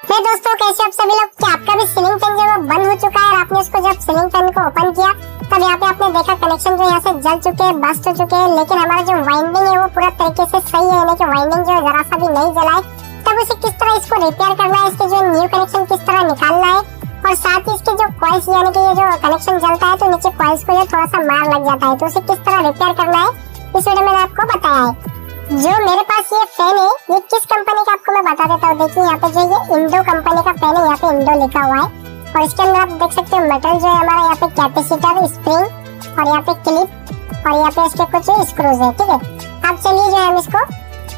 हे दोस्तों, कैसे आप सभी लोग? क्या आपका भी सीलिंग फैन जो है वो बंद हो चुका है और आपने उसको जब सीलिंग फैन को ओपन किया तब यहाँ पे आपने देखा कनेक्शन जो यहाँ से जल चुके हैं, बस्ट हो चुके हैं, लेकिन हमारा जो वाइंडिंग है वो पूरा तरीके से सही है, यानी कि वाइंडिंग जो जरा सा भी नहीं जला है। तब उसे किस तरह इसको रिपेयर करना है, इसके जो न्यू कनेक्शन किस तरह निकालना है और साथ ही इसके जो कॉइल्स यानी कि ये जो कनेक्शन जलता है तो नीचे कॉइल्स को जो थोड़ा सा मार लग जाता है, तो उसे किस तरह रिपेयर करना है इस वीडियो में मैंने आपको बताया है। जो मेरे पास ये फैन है ये किस कंपनी का आपको मैं बता देता हूँ। देखिए यहाँ पे जो ये इंडो कंपनी का फैन है, यहाँ पे इंडो लिखा हुआ है और इसके अंदर आप देख सकते हो मेटल जो है हमारा यहाँ पे कैपेसिटर, स्प्रिंग और यहाँ पे क्लिप और यहाँ पे इसके कुछ स्क्रूज है। ठीक है, अब चलिए जो हम इसको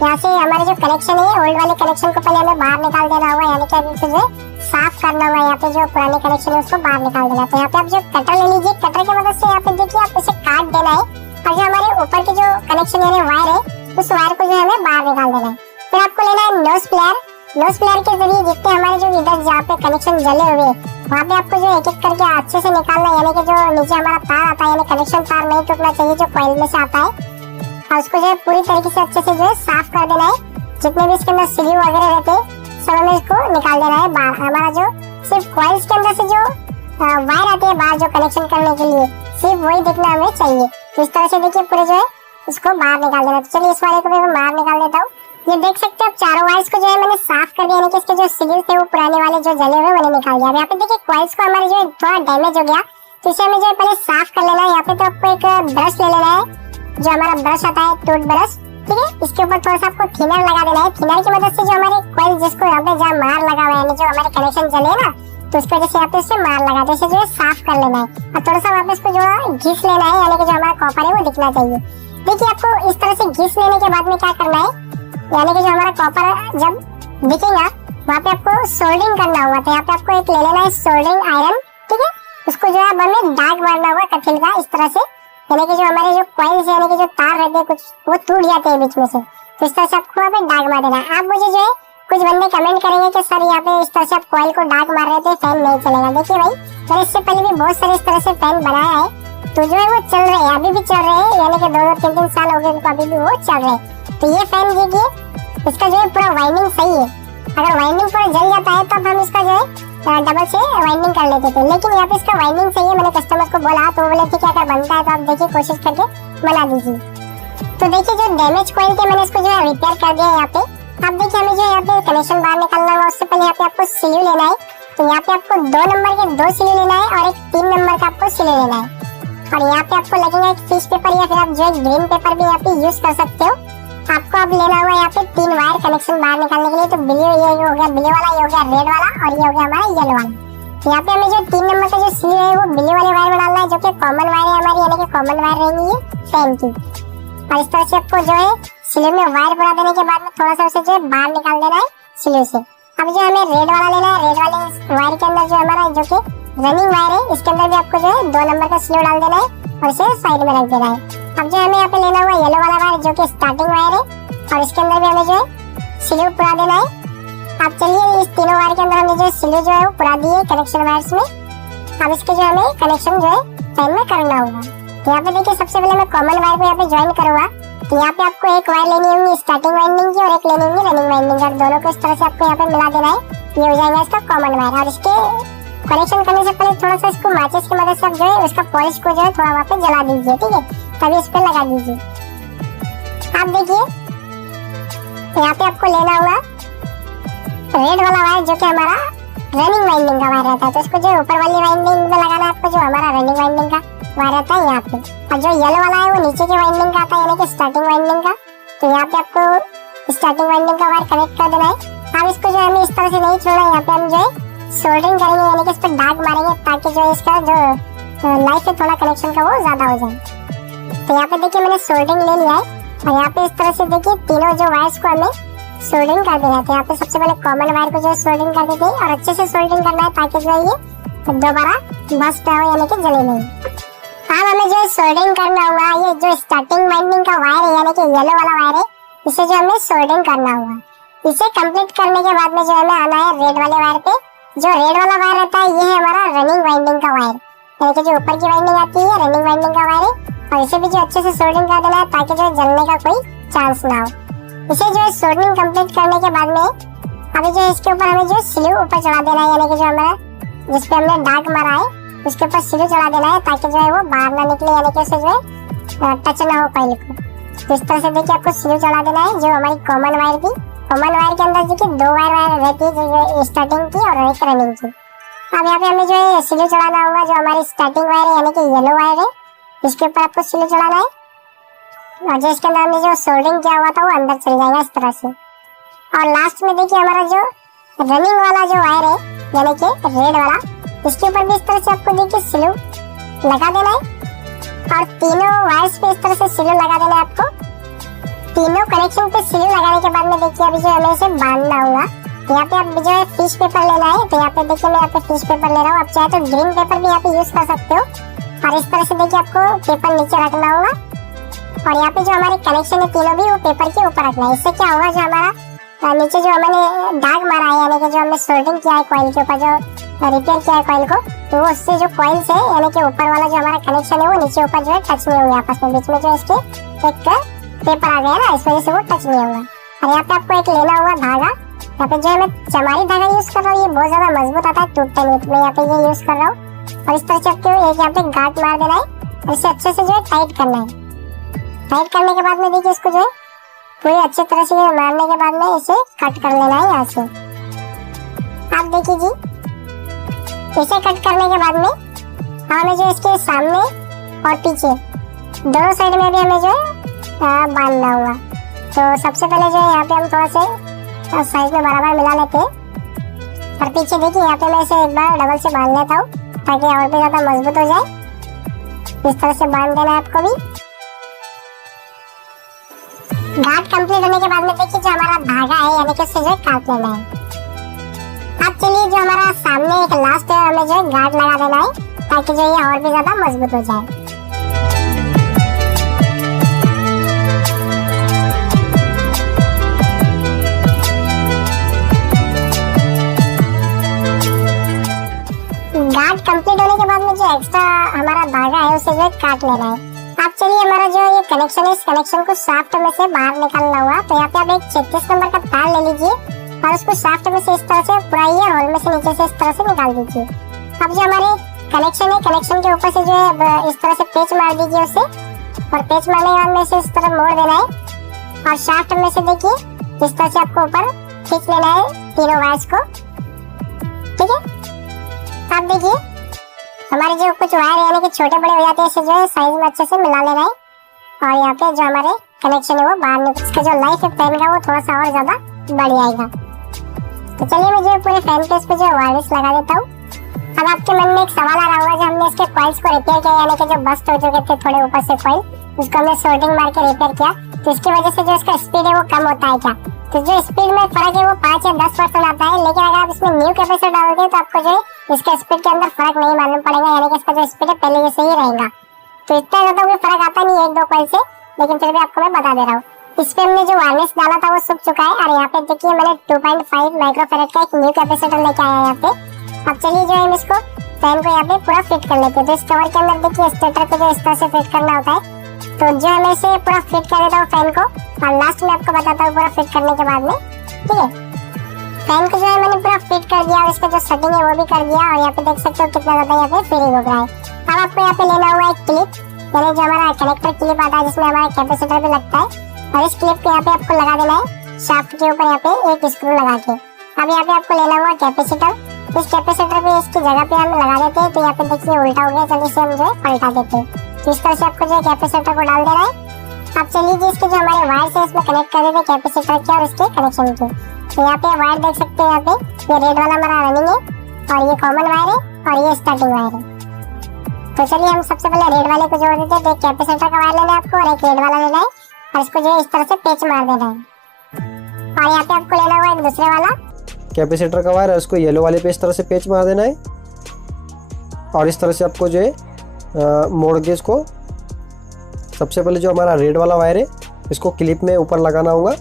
यहाँ से हमारे जो कनेक्शन है ओल्ड वाले कनेक्शन को पहले हमें बाहर निकाल देना होगा, यानी कि अभी उसे जो साफ करना होगा। यहाँ पे जो पुराने कनेक्शन है उसको बाहर निकाल देना। तो यहाँ पे आप जो कटर ले लीजिए, कटर की मदद से यहाँ पे देखिए आप इसे काट देना है और जो हमारे ऊपर के जो कनेक्शन यानी वायर है उस वायर को जो हमें बाहर निकाल देना है। फिर आपको लेना है नोज प्लेयर। नोज प्लेयर के जरिए जितने हमारे जो इधर जहाँ पे कनेक्शन जले हुए वहाँ पे आपको जो एक एक करके अच्छे से निकालना है, यानी कि जो नीचे हमारा तार आता है यानी कनेक्शन तार नहीं टूटना चाहिए जो कॉइल में से आता है, और उसको जो है पूरी तरीके से अच्छे से जो है साफ कर देना है। जितने भी इसके अंदर सिली वगैरह रहते हैं सब हमें इसको निकाल देना है बाहर। हमारा जो सिर्फ कॉइल्स के अंदर से जो वायर आती है बाहर जो कनेक्शन करने के लिए सिर्फ वही दिखना हमें चाहिए। तो इस तरह से देखिए पूरे जो है इसको बाहर निकाल देना। तो चलिए इस वाले को भी मैं बाहर निकाल देता हूँ। ये देख सकते हो आप चारों वायर्स को जो है मैंने साफ कर दिया, यानी कि इसके जो सिलिंग थे वो पुराने वाले जो जले हुए मैंने निकाल दिया। अब यहाँ पे देखिए कॉइल्स को हमारे जो है थोड़ा डैमेज हो गया तो इसे हमें जो है पहले साफ कर लेना है। यहाँ पे तो आपको एक ब्रश ले लेना है, जो हमारा ब्रश आता है टूथ ब्रश। ठीक है, इसके ऊपर थोड़ा सा आपको थिनर लगा देना है। थिनर की मदद से जो हमारे कॉइल जिसको यहाँ पे जहाँ मार लगा हुआ है यानी जो हमारे कनेक्शन जले ना तो उसकी वजह से यहाँ पे इससे मार लगा, तो इसे जो है साफ कर लेना है और थोड़ा सा वापस को जो घिस लेना है, यानी कि जो हमारा कॉपर है वो दिखना चाहिए। देखिए आपको इस तरह से घिस लेने के बाद में क्या करना है, यानी कि जो हमारा कॉपर जब दिखेगा वहाँ पे आपको सोल्डरिंग करना होगा। तो यहाँ पे आपको एक ले लेना है सोल्डरिंग आयरन। ठीक है, उसको जो है अब हमें दाग मारना होगा कठिल का इस तरह से, यानी कि जो हमारे जो कॉइल्स यानी कि जो तार रहते हैं कुछ वो टूट जाते हैं बीच में से, तो इस तरह से आपको वहाँ पे दाग मार देना है। आप मुझे जो है कुछ बंदे कमेंट करेंगे कि सर यहाँ पे इस तरह से आप कॉइल को दाग मार रहे थे फैन नहीं चलेगा। देखिए भाई मैंने इससे पहले भी बहुत सारे इस तरह से फैन बनाया है तो जो है वो चल रहे हैं, अभी भी चल रहे हैं, यानी कि 2-3 साल हो गए उनको, अभी भी वो चल रहे हैं। तो ये फैन देखिए इसका जो है पूरा वाइंडिंग सही है। अगर वाइंडिंग पूरा जल जाता है तब हम इसका जो है डबल से वाइंडिंग कर लेते थे, लेकिन यहाँ पे इसका वाइंडिंग सही है। मैंने कस्टमर को बोला तो वो बोले ठीक है अगर बनता है तो आप देखिए कोशिश करके बना दीजिए। तो देखिए जो डैमेज कॉइल थे मैंने इसको जो है रिपेयर कर दिया यहाँ पे। अब देखिए हमें जो यहाँ पे कनेक्शन बाहर निकालना होगा, उससे पहले यहाँ पे आपको सिल्यू लेना है। तो यहाँ पे आपको 2 नंबर के 2 सिल्यू लेना है और एक 3 नंबर का आपको सिल्यू लेना है। और यहाँ पे आपको लगेगा एक फिश पेपर या फिर आप जो है ग्रीन पेपर भी यहाँ पे यूज कर सकते हो। आपको अब लेना होगा यहाँ पे 3 वायर कनेक्शन बाहर निकालने के लिए। तो ब्लू ये हो गया ब्लू वाला, ये हो गया रेड वाला और ये हो गया हमारा येलो वाला। तो यहाँ पे हमें जो 3 नंबर का जो सिल्यू है वो ब्लू वाले वायर में डालना है, जो कि कॉमन वायर है हमारी, यानी कि कॉमन वायर रहेंगी ये फैन की। और इस तरह से आपको जो है सिल्यू में वायर बढ़ा देने के बाद में थोड़ा सा उसे जो है बाहर निकाल देना है सिल्यू से। अब जो हमें रेड वाला लेना है, रेड वाले वायर के अंदर जो हमारा जो कि रनिंग वायर है इसके अंदर भी आपको जो है 2 नंबर का सिल्यू डाल देना है और इसे साइड में रख देना है। अब जो हमें यहाँ पे लेना हुआ येलो वाला वायर जो कि स्टार्टिंग वायर है और इसके अंदर भी हमें जो है सिल्यू पुरा देना है। अब चलिए इस तीनों वायर के अंदर हमने जो सिल्यू जो है वो पुरा दिए कनेक्शन वायर्स में। अब इसके जो हमें कनेक्शन जो है फैन में करना होगा। तो यहाँ पे देखिए सबसे पहले मैं कॉमन वायर को यहाँ पे ज्वाइन करूंगा। तो यहाँ पे आपको एक वायर लेनी होगी स्टार्टिंग वाइंडिंग की और एक लेनी होगी रनिंग वाइंडिंग की, दोनों को इस तरह से आपको यहाँ पे मिला देना है। ये हो जाएगा इसका कॉमन वायर। और इसके कनेक्शन करने से पहले थोड़ा सा इसको माचिस की मदद से आप जो है उसका पॉलिश को जो है थोड़ा वहाँ पे जला दीजिए। ठीक है, तभी इस पे लगा दीजिए। आप देखिए यहाँ पे आपको लेना होगा रेड वाला वायर जो कि हमारा रनिंग वाइंडिंग का वायर रहता है। तो इसको जो ऊपर वाली वाइंडिंग में लगाना है आपको, जो हमारा रनिंग वाइंडिंग का वायर रहता है यहाँ पे। और जो येलो वाला है वो नीचे की वाइंडिंग का आता है, यानी कि स्टार्टिंग वाइंडिंग का। तो यहाँ पे आपको स्टार्टिंग वाइंडिंग का वायर कनेक्ट कर देना है। अब इसको जो हमें इस तरह से नहीं छोड़ना, यहाँ पे हम जो है सोल्डरिंग करेंगे, यानी कि इस पर दाग मारेंगे ताकि जो इसका जो लाइफ है थोड़ा कनेक्शन का वो ज्यादा हो जाए। तो यहाँ पे देखिए मैंने सोल्डरिंग ले लिया है और यहाँ पे इस तरह से देखिए तीनों जो वायर्स को हमें सोल्डरिंग कर देना है। तो यहाँ पे सबसे पहले कॉमन वायर को जो है सोल्डरिंग कर देते हैं और अच्छे से सोल्डरिंग करना है ताकि जो है ये दोबारा बस्ट हो यानी कि जले नहीं। अब हमें जो है सोल्डरिंग करना होगा, ये जो स्टार्टिंग वाइंडिंग का वायर है यानी कि येलो वाला वायर है इसे जो हमें सोल्डरिंग करना होगा। इसे कंप्लीट करने के बाद में जो हमें आना है रेड वाले वायर पे। जो रेड वाला वायर रहता है ये है हमारा रनिंग वाइंडिंग का वायर, यानी कि जो ऊपर की वाइंडिंग आती है रनिंग वाइंडिंग का वायर है। और इसे भी जो अच्छे से सोल्डरिंग कर देना है ताकि जो जलने का कोई चांस ना हो। इसे जो है सोल्डरिंग कंप्लीट करने के बाद में अभी जो इसके ऊपर हमें जो स्लीव ऊपर चढ़ा देना है, यानी कि जो हमारा जिस पे हमने डार्क मारा है उसके ऊपर स्लीव चढ़ा देना है ताकि जो है वो बाहर ना निकले, यानी कि उसे जो है टच ना हो कॉइल को। तो इस तरह से देखिए आपको स्लीव चढ़ा देना है। जो हमारी कॉमन वायर थी, कॉमन वायर के अंदर देखिए 2 वायर रहती है, जो स्टार्टिंग की और एक रनिंग की। अब यहाँ पे हमें जो है स्लीव चढ़ाना होगा। जो हमारी स्टार्टिंग वायर है यानी कि येलो वायर है, इसके ऊपर आपको स्लीव चढ़ाना है और जो इसके अंदर हमने जो सोल्डरिंग किया हुआ था वो अंदर चल जाएगा इस तरह से। और लास्ट में देखिए हमारा जो रनिंग वाला जो वायर है यानी कि रेड वाला, इसके ऊपर भी इस तरह से आपको देखिए स्लीव लगा देना है और तीनों वायर्स पे इस तरह से स्लीव लगा देना है आपको। तीनों कनेक्शन पे स्लीव लगाने के बाद में देखिए अभी जो हमें इसे बांधना होगा। तो यहाँ पे आप जो है फिश पेपर लेना है। तो यहाँ पे देखिए मैं यहाँ पे फिश पेपर ले रहा हूँ। आप चाहे तो ग्रीन पेपर भी यहाँ पे यूज कर सकते हो। और इस तरह से देखिए आपको पेपर नीचे रखना होगा और यहाँ पे जो हमारे कनेक्शन है तीनों भी वो पेपर के ऊपर रखना है। इससे क्या होगा, जो हमारा नीचे जो हमने दाग मारा है यानी कि जो हमने सोल्डरिंग किया है कॉइल के ऊपर, जो रिपेयर किया है कॉइल को, तो वो उससे जो कॉइल से यानी कि ऊपर वाला जो हमारा कनेक्शन है वो नीचे ऊपर जो है टच नहीं होगा आपस में। बीच में जो इसके एक पेपर आ गया ना, इस वजह से वो टच नहीं होगा। और यहाँ पे आपको एक लेना होगा धागा। यहाँ पे जो है मैं चमारी धागा यूज कर रहा हूँ, ये बहुत ज्यादा मजबूत आता है, टूटता नहीं। मैं यहाँ पे ये यूज कर रहा हूँ और इस तरह से आपको एक यहाँ पे गांठ मार देना है और इसे अच्छे से जो है टाइट करना है। टाइट करने के बाद में देखिए इसको जो है पूरी अच्छी तरह से मारने के बाद में इसे कट कर लेना है यहाँ से। आप देखिए जी, इसे कट करने के बाद में हमें जो इसके सामने और पीछे दोनों साइड में भी हमें जो है बांधना होगा। तो सबसे पहले जो है यहाँ पे हम थोड़ा से साइज में बराबर मिला लेते हैं और पीछे देखिए यहाँ पे मैं इसे एक बार डबल से बांध लेता हूँ ताकि और भी ज्यादा मजबूत हो जाए। इस तरह से बांध देना है आपको भी। गांठ कंप्लीट होने के बाद में देखिए जो हमारा धागा है यानी कि उससे जो है काट लेना है। अब चलिए जो हमारा सामने एक लास्ट है हमें जो है गांठ लगा देना है ताकि जो ये और भी ज्यादा मजबूत हो जाए। गांठ कंप्लीट होने के बाद में जो एक्स्ट्रा हमारा धागा है उसे जो है काट लेना है। आप चलिए हमारा जो ये कनेक्शन है इस कनेक्शन को शाफ्ट में से बाहर निकालना होगा। तो यहाँ पे आप एक 36 नंबर का तार ले लीजिए और उसको शाफ्ट में से इस तरह से पूरा ये होल में से नीचे से इस तरह से निकाल दीजिए। अब जो हमारे कनेक्शन है, कनेक्शन के ऊपर से जो है इस तरह से पेच मार दीजिए उसे और पेच मारने के बाद में इसे इस तरह मोड़ देना है और शाफ्ट में से देखिए इस तरह से आपको ऊपर खींच लेना है तीनों वायर्स को। ठीक है, आप देखिए हमारे जो कुछ वायर यानी कि छोटे बड़े हो जाते हैं, इसे जो है साइज में अच्छे से मिला लेना है और यहाँ पे जो हमारे कनेक्शन है वो बाहर निकल, इसका जो लाइफ है फैन का वो थोड़ा सा और ज्यादा बढ़ जाएगा। तो चलिए मैं जो है पूरे फैन पे इस पे जो वायर्स लगा देता हूँ। अब आपके मन में एक सवाल आ रहा होगा, जो हमने इसके कॉइल्स को रिपेयर किया यानी कि जो बस्ट हो चुके थे थोड़े ऊपर से कॉइल, उसको हमने सोल्डरिंग मार के रिपेयर किया, तो इसकी वजह से जो इसका स्पीड है वो कम होता है क्या? तो जो स्पीड में फर्क है वो 5 या 10% आता है, लेकिन अगर आप इसमें न्यू कैपेसिटर डालोगे तो आपको जो है इसके स्पीड के अंदर फर्क नहीं मालूम पड़ेगा, यानी कि इसका जो स्पीड है पहले जैसे ही रहेगा। तो इतना ज्यादा कोई फर्क आता नहीं है 1-2 कॉइल से, लेकिन फिर भी आपको मैं बता दे रहा हूँ। इस पे हमने जो वायरलेस डाला था वो सूख चुका है और यहाँ पे देखिए मैंने 2.5 माइक्रोफैराड का एक न्यू कैपेसिटर लेके आया यहाँ पे। अब चलिए जो है इसको फैन को यहाँ पे पूरा फिट कर लेते हैं। तो इस कवर के अंदर देखिए स्टेटर को जो इस तरह से फिट करना होता है। तो जो है मैं इसे पूरा फिट कर देता हूँ फैन को और लास्ट में आपको बताता हूँ पूरा फिट करने के बाद में। ठीक है, फैन को जो है मैंने पूरा फिट कर दिया और इसका जो सेटिंग है वो भी कर दिया और यहाँ पे देख सकते हो कितना ज्यादा यहाँ पे फ्रीज हो रहा है। अब आपको यहाँ पे लेना हुआ एक क्लिप, यानी जो हमारा कनेक्टर क्लिप आता है जिसमें हमारा कैपेसिटर भी लगता है, और इस क्लिप को यहाँ पे आपको लगा देना है शाफ्ट के ऊपर यहाँ पे एक स्क्रू लगा के। अब यहाँ पे आपको लेना हुआ कैपेसिटर, इस कैपेसिटर पे इसकी जगह पे हम लगा देते हैं। तो यहाँ पे देखिए उल्टा हो गया, चलिए इसे हम जो है पलटा देते हैं। तो इस तरह से आपको जो है कैपेसिटर को डाल देना है। अब चलिए जी इसके जो हमारे वायर है इसमें कनेक्ट कर देते हैं कैपेसिटर के और इसके कनेक्शन के। तो यहाँ पे वायर देख सकते हैं, यहाँ पे ये रेड वाला हमारा रनिंग है और ये कॉमन वायर है और ये स्टार्टिंग वायर है। तो चलिए हम सबसे पहले रेड वाले को जोड़ देते हैं। तो एक कैपेसिटर का वायर लेना है आपको और एक रेड वाला लेना है और इसको जो है इस तरह से पेच मार देना है। और यहाँ पे आपको लेना हुआ एक दूसरे वाला कैपेसिटर का वायर है, उसको येलो वाले पे इस तरह से पेच मार देना है और इस तरह से आपको जो है मोड़ के इसको सबसे पहले जो हमारा रेड वाला वायर है इसको क्लिप में ऊपर लगाना होगा।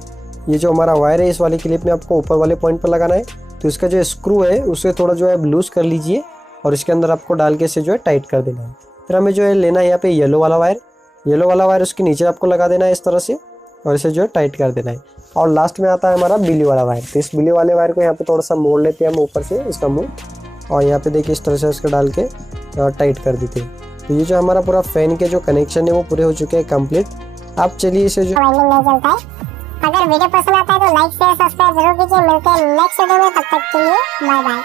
ये जो हमारा वायर है इस वाली क्लिप में आपको ऊपर वाले पॉइंट पर लगाना है। तो इसका जो स्क्रू है उसे थोड़ा जो है लूज कर लीजिए और इसके अंदर आपको डाल के इसे जो है टाइट कर देना है। फिर हमें जो है लेना है यहाँ पे येलो वाला वायर, येलो वाला वायर उसके नीचे आपको लगा देना है इस तरह से और इसे जो है टाइट कर देना है। और लास्ट में आता है हमारा बिजली वाला वायर। तो इस बिजली वाले वायर को यहाँ पे थोड़ा सा मोड़ लेते हैं हम ऊपर से इसका मुंह, और यहाँ पे देखिए इस तरह से उसको डाल के टाइट कर देते हैं। तो ये जो हमारा पूरा फैन के जो कनेक्शन है वो पूरे हो चुके हैं कंप्लीट। आप चलिए इसे जो वाइंडिंग नहीं जलता है। अगर वीडियो पसंद आता है तो लाइक शेयर सब्सक्राइब जरूर कीजिए। मिलते हैं नेक्स्ट वीडियो में, तब तक के लिए बाय बाय।